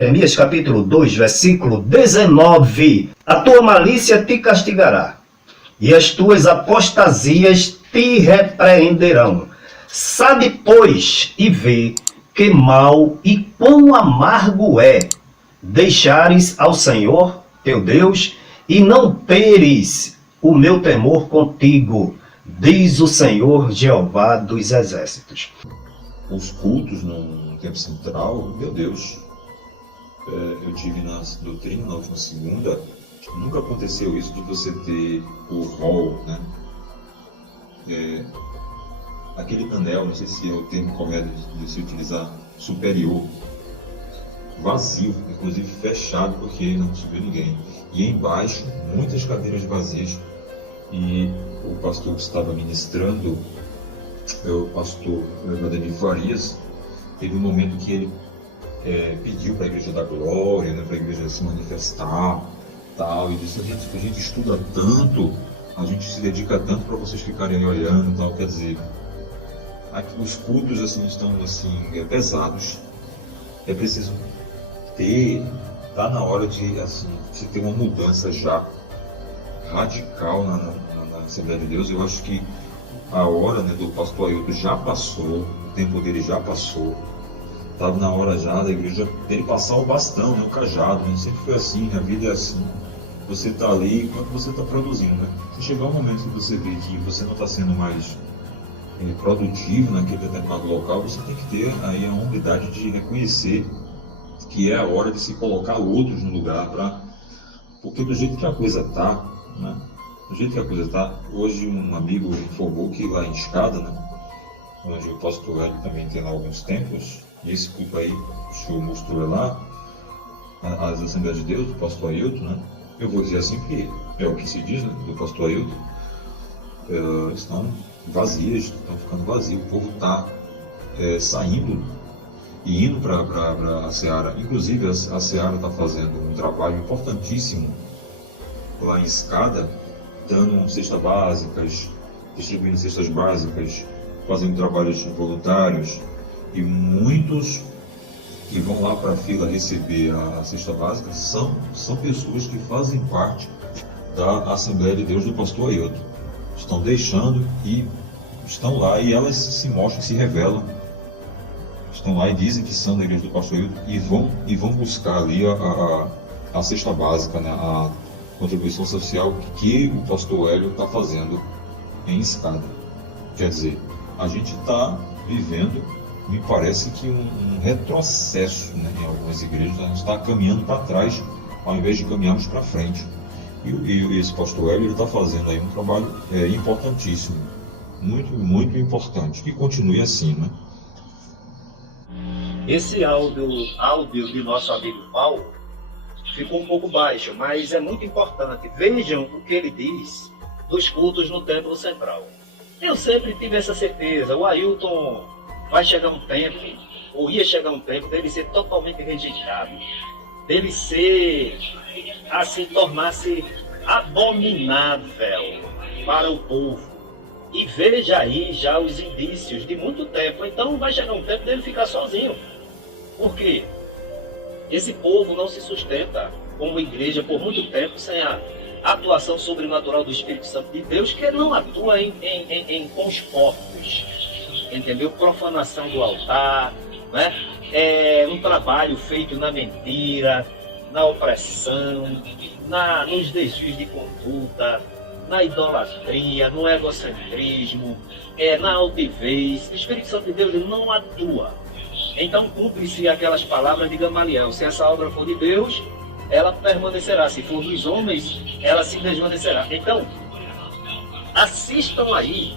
Jeremias capítulo 2, versículo 19. A tua malícia te castigará, e as tuas apostasias te repreenderão. Sabe, pois, e vê que mal e quão amargo é deixares ao Senhor teu Deus e não teres o meu temor contigo, diz o Senhor Jeová dos Exércitos. Os cultos no tempo central, meu Deus, eu tive na doutrina, na última segunda, nunca aconteceu isso de você ter o rol, né? Aquele painel, não sei se é o termo correto de se utilizar, superior, vazio, inclusive fechado, porque não subiu ninguém. E embaixo, muitas cadeiras vazias. E o pastor que estava ministrando, o pastor Vladimir Farias, teve um momento que ele pediu para a Igreja da Glória, né, para a Igreja se manifestar, tal, e disse: a gente estuda tanto, a gente se dedica tanto para vocês ficarem olhando, tal. Quer dizer, aqui os cultos assim, estão assim, pesados. É preciso tá na hora de assim, se ter uma mudança já radical na Assembleia de Deus. Eu acho que a hora, né, do pastor Ailton já passou, o tempo dele já passou. Estava na hora já da igreja dele passar o bastão, né, o cajado, né? Sempre foi assim, a vida é assim. Você está ali enquanto você está produzindo, né? Se chegar um momento que você vê que você não está sendo mais produtivo naquele determinado local, você tem que ter aí a humildade de reconhecer que é a hora de se colocar outros no lugar, porque do jeito que a coisa está, né? Do jeito que a coisa está, hoje um amigo informou que lá em Escada, né, onde o pastor Hélio também tem lá alguns templos, e esse culto aí, o senhor mostrou lá, as Assembleias de Deus, do pastor Ailton, né? Eu vou dizer assim, porque é o que se diz, né, do pastor Ailton, estão vazias, estão ficando vazios, o povo está saindo e indo para a Seara. Inclusive a Seara está fazendo um trabalho importantíssimo lá em Escada, dando cestas básicas, distribuindo cestas básicas, fazendo trabalhos voluntários, e muitos que vão lá para a fila receber a cesta básica são pessoas que fazem parte da Assembleia de Deus do pastor Ailton. Estão deixando e estão lá, e elas se mostram, se revelam, estão lá e dizem que são da igreja do pastor Ailton, e vão buscar ali a cesta básica, né, a contribuição social que o pastor Hélio está fazendo em Escada. Quer dizer, a gente está vivendo, me parece que um retrocesso, né, em algumas igrejas. A gente está caminhando para trás ao invés de caminharmos para frente. E esse pastor Hélio está fazendo aí um trabalho importantíssimo, muito, muito importante, que continue assim, né? Esse áudio de nosso amigo Paulo ficou um pouco baixo, mas é muito importante. Vejam o que ele diz dos cultos no templo central. Eu sempre tive essa certeza, o Ailton vai chegar um tempo, ou ia chegar um tempo, dele ser totalmente rejeitado, dele ser, assim, tornar-se abominável para o povo. E veja aí já os indícios de muito tempo. Então vai chegar um tempo dele ficar sozinho. Por quê? Esse povo não se sustenta como igreja por muito tempo sem a atuação sobrenatural do Espírito Santo de Deus, que não atua com os corpos, entendeu? Profanação do altar, né? É um trabalho feito na mentira, na opressão, nos desvios de conduta, na idolatria, no egocentrismo, na altivez. O Espírito Santo de Deus não atua. Então cumpre-se aquelas palavras de Gamaliel: se essa obra for de Deus, ela permanecerá; se for dos homens, ela se desvanecerá. Então, assistam aí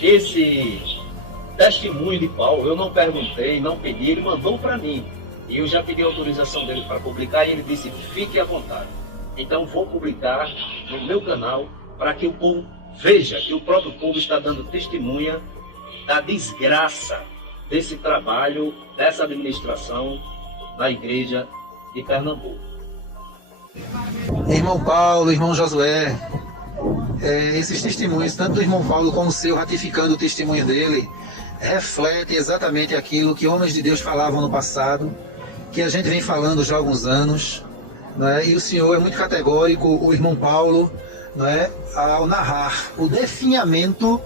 esse testemunho de Paulo. Eu não perguntei, não pedi, ele mandou para mim. E eu já pedi autorização dele para publicar, e ele disse: fique à vontade. Então vou publicar no meu canal, para que o povo veja que o próprio povo está dando testemunha da desgraça desse trabalho, dessa administração da igreja de Pernambuco. Irmão Paulo, irmão Josué, esses testemunhos, tanto do irmão Paulo como o seu, ratificando o testemunho dele, reflete exatamente aquilo que homens de Deus falavam no passado, que a gente vem falando já há alguns anos, né? E o senhor é muito categórico, o irmão Paulo, né? Ao narrar o definhamento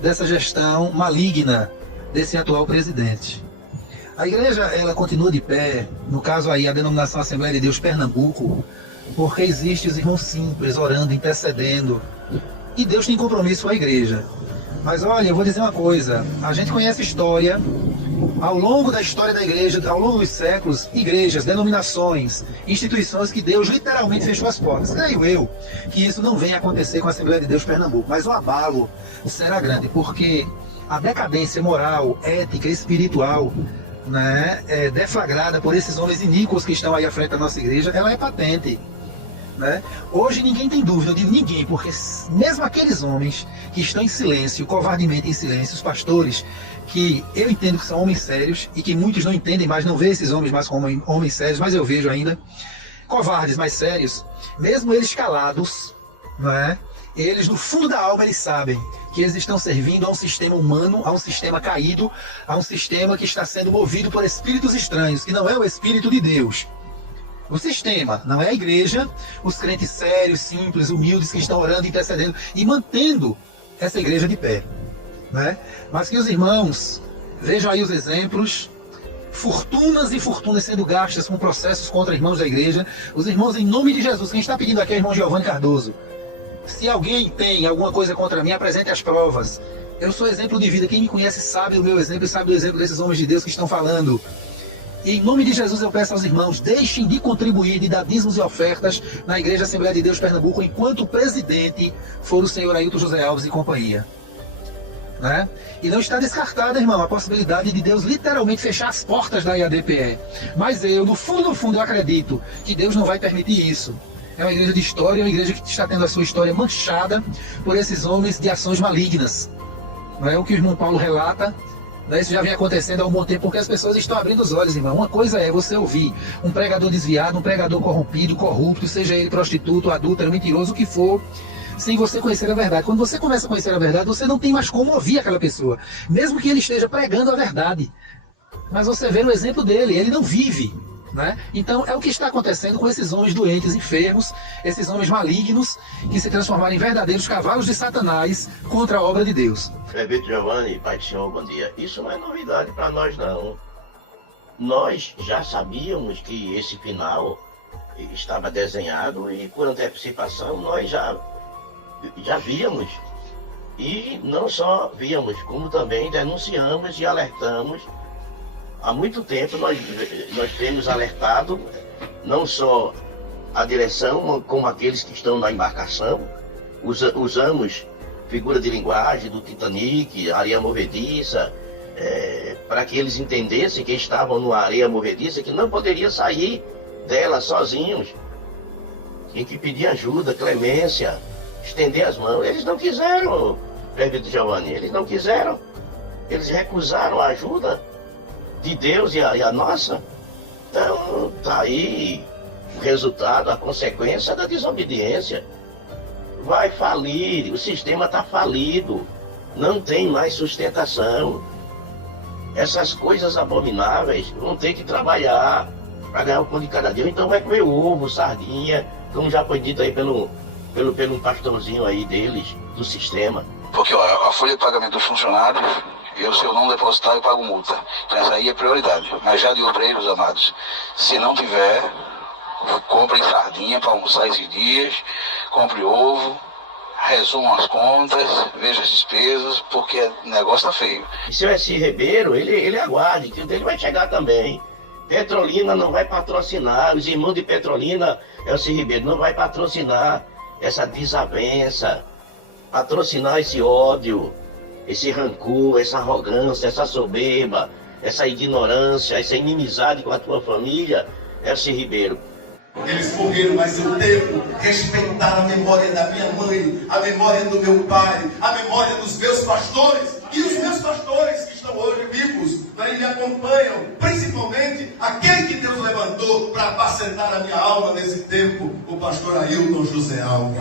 dessa gestão maligna desse atual presidente. A igreja, ela continua de pé, no caso aí a denominação Assembleia de Deus Pernambuco, porque existe os irmãos simples orando, intercedendo, e Deus tem compromisso com a igreja. Mas olha, eu vou dizer uma coisa, a gente conhece história, ao longo da história da igreja, ao longo dos séculos, igrejas, denominações, instituições que Deus literalmente fechou as portas. Creio eu que isso não venha acontecer com a Assembleia de Deus Pernambuco, mas o abalo será grande, porque a decadência moral, ética, espiritual, né, deflagrada por esses homens iníquos que estão aí à frente da nossa igreja, ela é patente. Né? Hoje ninguém tem dúvida, eu digo ninguém, porque mesmo aqueles homens que estão em silêncio, covardemente em silêncio, os pastores, que eu entendo que são homens sérios e que muitos não entendem mais, não veem esses homens mais como homens sérios, mas eu vejo ainda, covardes, mas sérios, mesmo eles calados, né? Eles no fundo da alma eles sabem que eles estão servindo a um sistema humano, a um sistema caído, a um sistema que está sendo movido por espíritos estranhos, que não é o Espírito de Deus. O sistema, não é a igreja, os crentes sérios, simples, humildes, que estão orando, intercedendo e mantendo essa igreja de pé. Né? Mas que os irmãos vejam aí os exemplos, fortunas e fortunas sendo gastas com processos contra irmãos da igreja. Os irmãos, em nome de Jesus, quem está pedindo aqui é o irmão Giovanni Cardoso. Se alguém tem alguma coisa contra mim, apresente as provas. Eu sou exemplo de vida. Quem me conhece sabe do meu exemplo e sabe do exemplo desses homens de Deus que estão falando. E em nome de Jesus eu peço aos irmãos, deixem de contribuir, de dar dízimos e ofertas na Igreja Assembleia de Deus Pernambuco, enquanto o presidente for o senhor Ailton José Alves e companhia. Né? E não está descartada, irmão, a possibilidade de Deus literalmente fechar as portas da IADPE. Mas eu, no fundo, eu acredito que Deus não vai permitir isso. É uma igreja de história, é uma igreja que está tendo a sua história manchada por esses homens de ações malignas. Não é o que o irmão Paulo relata. Isso já vem acontecendo há um bom tempo, porque as pessoas estão abrindo os olhos, irmão. Uma coisa é você ouvir um pregador desviado, um pregador corrompido, corrupto, seja ele prostituto, adúltero, mentiroso, o que for, sem você conhecer a verdade. Quando você começa a conhecer a verdade, você não tem mais como ouvir aquela pessoa, mesmo que ele esteja pregando a verdade. Mas você vê o exemplo dele, ele não vive. Né? Então é o que está acontecendo com esses homens doentes, enfermos, esses homens malignos que se transformaram em verdadeiros cavalos de Satanás contra a obra de Deus. Prefeito Giovanni, Pai do Senhor, bom dia. Isso não é novidade para nós, não. Nós já sabíamos que esse final estava desenhado e por antecipação nós já víamos. E não só víamos, como também denunciamos e alertamos. Há muito tempo nós temos alertado não só a direção, como aqueles que estão na embarcação. Usamos figura de linguagem do Titanic, areia movediça, para que eles entendessem que estavam numa areia movediça, que não poderia sair dela sozinhos. Tinha que pedir ajuda, clemência, estender as mãos. Eles não quiseram, prefeito Giovanni, eles não quiseram. Eles recusaram a ajuda de Deus e a nossa. Então, está aí o resultado, a consequência da desobediência. Vai falir, o sistema está falido, não tem mais sustentação. Essas coisas abomináveis vão ter que trabalhar para ganhar o pão de cada dia. Então vai comer ovo, sardinha, como já foi dito aí pelo pastorzinho aí deles, do sistema. Porque ó, a folha de pagamento dos funcionários, eu, se eu não depositar, eu pago multa. Então essa aí é prioridade. Mas já de obreiros, amados, se não tiver, comprem sardinha para almoçar esses dias, compre ovo, resumam as contas, veja as despesas, porque o negócio tá feio. E se o S. Ribeiro, ele aguarde, que ele vai chegar também. Petrolina não vai patrocinar, os irmãos de Petrolina, S. Ribeiro, não vai patrocinar essa desavença, patrocinar esse ódio, esse rancor, essa arrogância, essa soberba, essa ignorância, essa inimizade com a tua família, S. Ribeiro. Eles morreram, mas eu devo respeitar a memória da minha mãe, a memória do meu pai, a memória dos meus pastores e os meus pastores que estão hoje vivos, e me acompanham, principalmente aquele que Deus levantou para apacentar a minha alma nesse tempo, o pastor Ailton José Alves.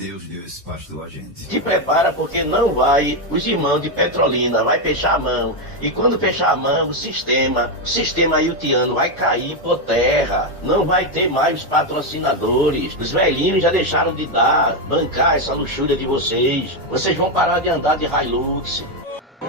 Deus deu esse pastor a gente. Se prepara porque não vai, os irmãos de Petrolina vai fechar a mão. E quando fechar a mão, o sistema haitiano vai cair por terra. Não vai ter mais patrocinadores. Os velhinhos já deixaram de bancar essa luxúria de vocês. Vocês vão parar de andar de Hilux.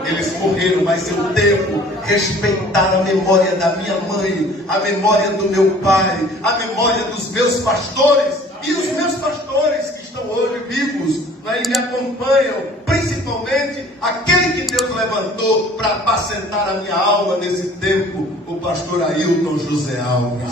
Eles morreram, mas eu devo respeitar a memória da minha mãe, a memória do meu pai, a memória dos meus pastores. E os meus pastores que estão hoje vivos, né, e me acompanham, principalmente aquele que Deus levantou para apacentar a minha alma nesse tempo, o pastor Ailton José Alves.